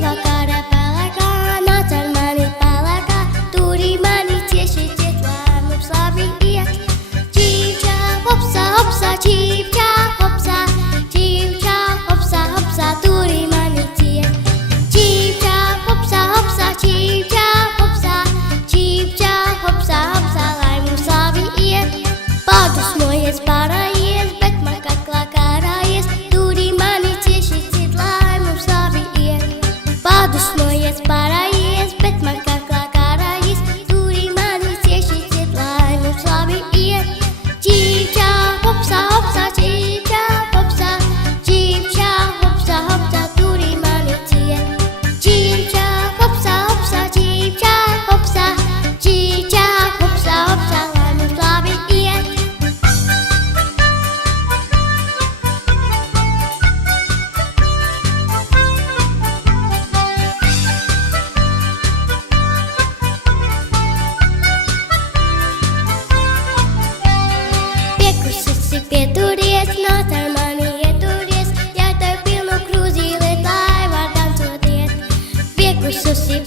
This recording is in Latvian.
vakare pelēkā, nāc ar mani pelēkā, turi mani cieši ciet, lai mums labi iet. Čīpčā, hopsā, hopsā, čīpčā, hopsā, čīpčā, hopsā, hopsā, turi mani ciet. Čīpčā, hopsā, hopsā, čīpčā, hopsā, čīpčā, hopsā, hopsā, lai mums labi iet. Padusmojies, pārājies, bet man kaklā kārājies, turi mani cieši ciet, lai mums labi iet. Padusmojies, pārājies, bet man kaklā kārājies, turi mani cieši ciet, lai mums labi iet. Čīpčā, hopsā, hopsā, čīpčā, hopsā, čīpčā, hopsā, hopsā, turi mani ciet. Čīpčā, hopsā, hopsā, čīpčā, hopsā, čīpčā, hopsā, hopsā, lai mums labi iet. Piekususi pieturies, nāc ar mani ieturies, ja tev pilnu krūzīli, lai var dancot iet. Piekususi